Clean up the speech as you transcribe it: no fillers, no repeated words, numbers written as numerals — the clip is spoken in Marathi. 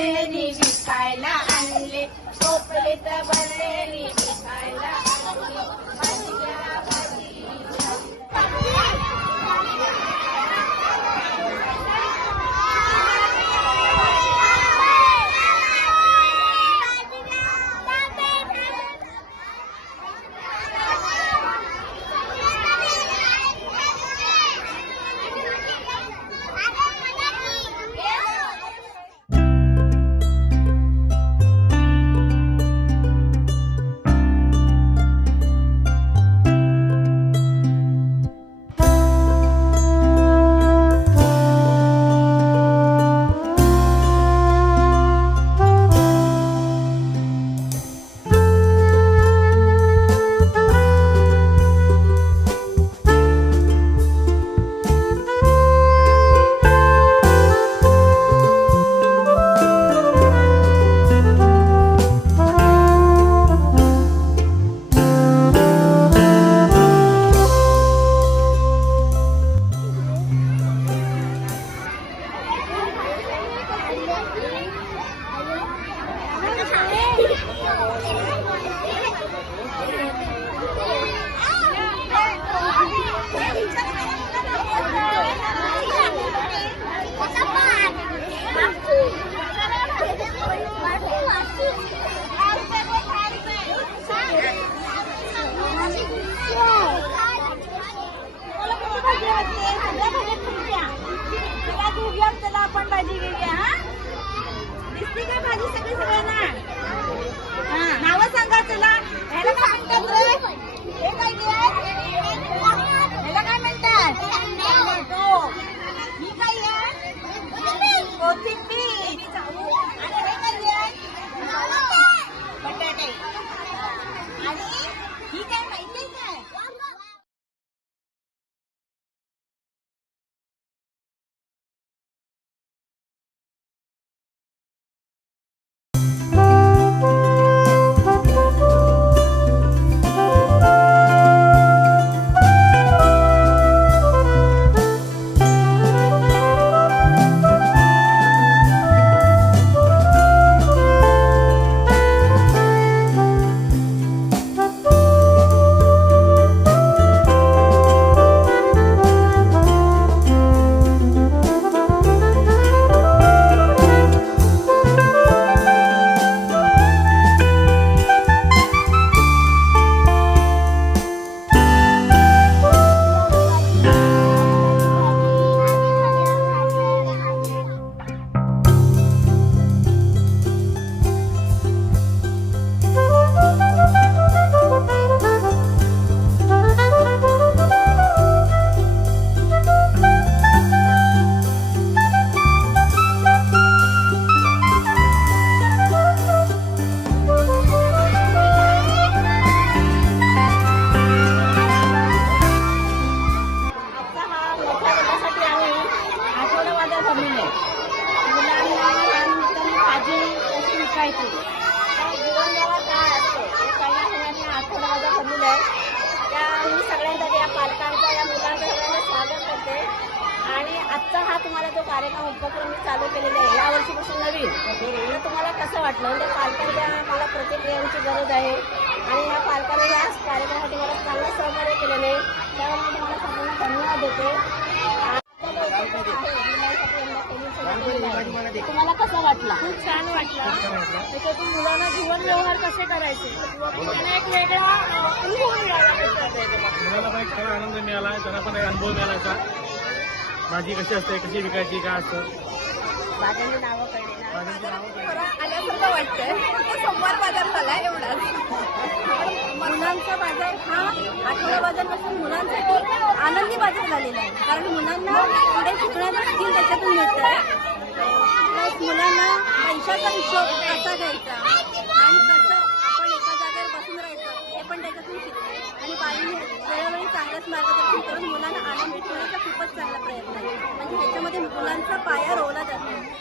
बरलेनी विकायला आणले, टोपलीत बरलेनी विकायला आणले. भाजीला भाजी आपण भाजी घेऊया. दिसते काय भाजी सगळी सगळ्यांना? नाव सांगा. चला ह्याला काय म्हणतात? हे काय ह्याला काय म्हणतात? टोमॅटो. ही काय आहे? कोथिंबीर. आणि हे काय आहे? बटाटे. आणि ही काय माहिती काय? आणि आजचा हा तुम्हाला जो कार्यक्रम उपक्रम मी चालू केलेला आहे या वर्षीपासून नवीन, तर तुम्हाला कसं वाटलं? म्हणजे पालकांच्या मला प्रतिक्रियांची गरज आहे आणि या पालकांनी या कार्यक्रमासाठी मला चांगलं सहकार्य केलेलं आहे, त्यामुळे मी तुम्हाला सगळ्यांना धन्यवाद देते. तुम्हाला कसं वाटलं? खूप छान वाटलं. त्याच्यातून मुलांना जीवन व्यवहार कसे करायचे त्यांना एक वेगळा अनुभव मिळाला. मुलाला एक खरा आनंद मिळाला, त्यांना पण एक अनुभव मिळाला. भाजी कशी असते, कशी विकायची, काय असतं. भाज्यांची नावं कळली आल्यासारखं वाटतंय. सोमवार बाजार झाला एवढाच. मुलांचा बाजार हा आठवडा बाजारपासून मुलांसाठी आनंदी बाजार झालेला आहे, कारण मुलांना पुढे शिकण्याचं स्किल त्याच्यातून मिळतं आहे. मुलांना पैशाचा हिशोब कसा घ्यायचा आणि कसं आपण एका जागेवर बसून राहायचं हे पण त्याच्यातून शिकतो. आणि बाईंनी वेळोवेळी चांगलंच मार्गदर्शन करून मुलांना आनंदी ठेवण्याचा खूपच चांगला प्रयत्न आहे. म्हणजे ह्याच्यामध्ये मुलांचा पाया रोवला जातो.